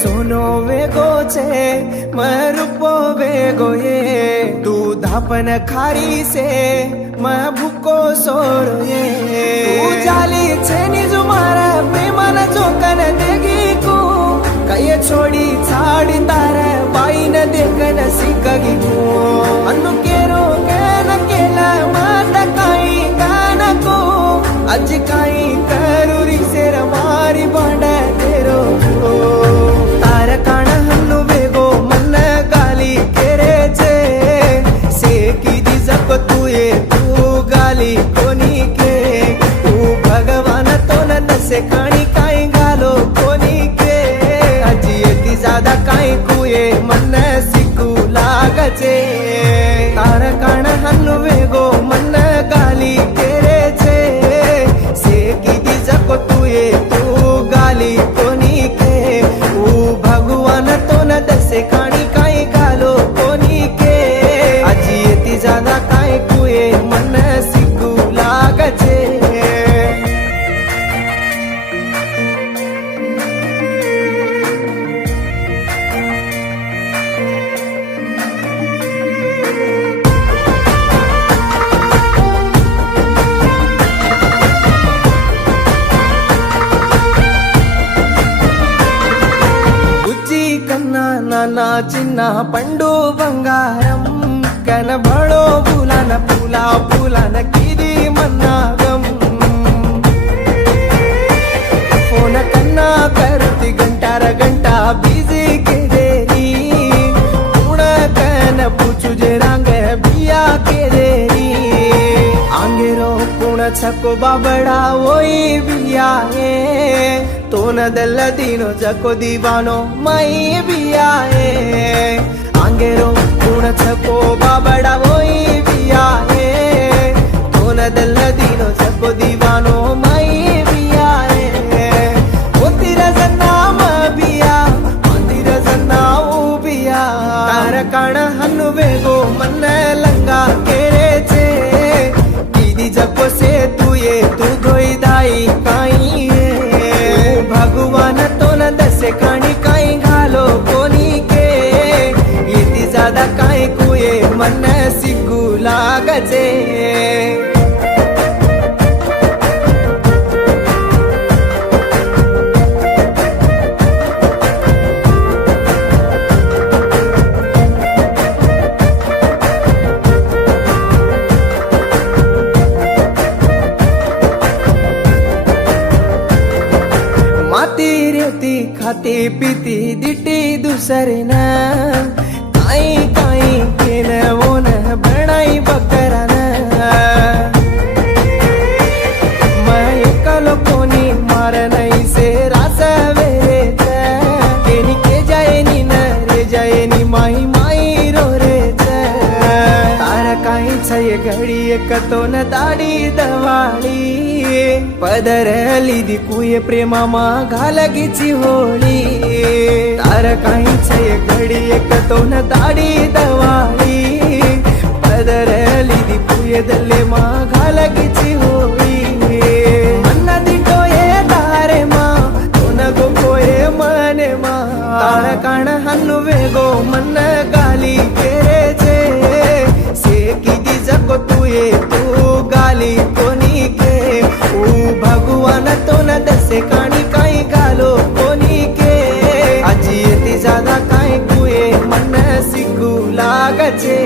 सोनो वेगो छे मैं रूपो वेगो ये तू धापन खारी से मैं भूको सोरो ये तू जाली छे निज मारा प्रेमन जोकन देगी को कये छोड़ी छाड़ी तारे बाई न देखन सिकगी को अनु केरो केन केला माता काई गाना को अज काई करूरी सेर मारी बांडा तेरो तार काण हन्नु वेगो मन गाली केरे छे से की दिजक तुए तू गाली कोनी के तू भगवान तो न दसे काणी काई गालो कोनी के अजी एती ज्यादा काई कुए मन सिकू लागचे तार काण हन्नु वेगो मन गाली केरे छे से की दिजक तुए तू गाली कोनी के ऊ भगवान तो न दसे काणी काई गालो कोनी के अजी एती ज्यादा काई कुए मन सिकू लागचे నానా చిన్న పండు బంగారం కనబడో పూలన పూల పూలన కిది మన్నాగం ఫోన కన్నా కరుతి గంటార గంట బిజీ కేదేరి పూణ కన పూచు जे रांग बिया केदेरी आंगेरो पूण छको बाबड़ा ओई बिया है तो न दल दीनो जको दीवानो मई बिया है आंगेरो पूर्ण छको बाबड़ा वोई बिया है तो न दल दीनो जको दीवानो मई बिया है ओ तेरा जन्नाम बिया ओ तेरा जन्नाऊ बिया तार काण हनु वेगो मन लंगा केरे छे दीदी जको से तू ये तू गोई दाई काई भगवान तो न दसे काणी काई घालो कोनी के येती ज्यादा काई कुए मन सिकू लागचे खाती पीती दिटी दूसरे न काई काई के न वो न बनाई बकरा न मैं कलो कोनी मार नहीं से रासा वेरे केनी के जाए नी न रे जाए नी माई माई रो रे तारा काई छे घड़ी एक तो न दाड़ी दवाड़ी पदर लीधी कुये प्रेमा मा घालगीची होळी तार काही छे घडी एक तो न दाडी दवाळी पदर लीधी कुये दल्ले मा घालगीची होळी मन दिटो ये दारे मा तो न गो कोये मने मा तार काण हन्नु वेगो मन गाली केरे छे से की दिजको तुये तू गाली कोनी के भगवान तो न दसे काणी काई गालो कोनी के अजी एती ज्यादा काई कुए मन सिकू लागचे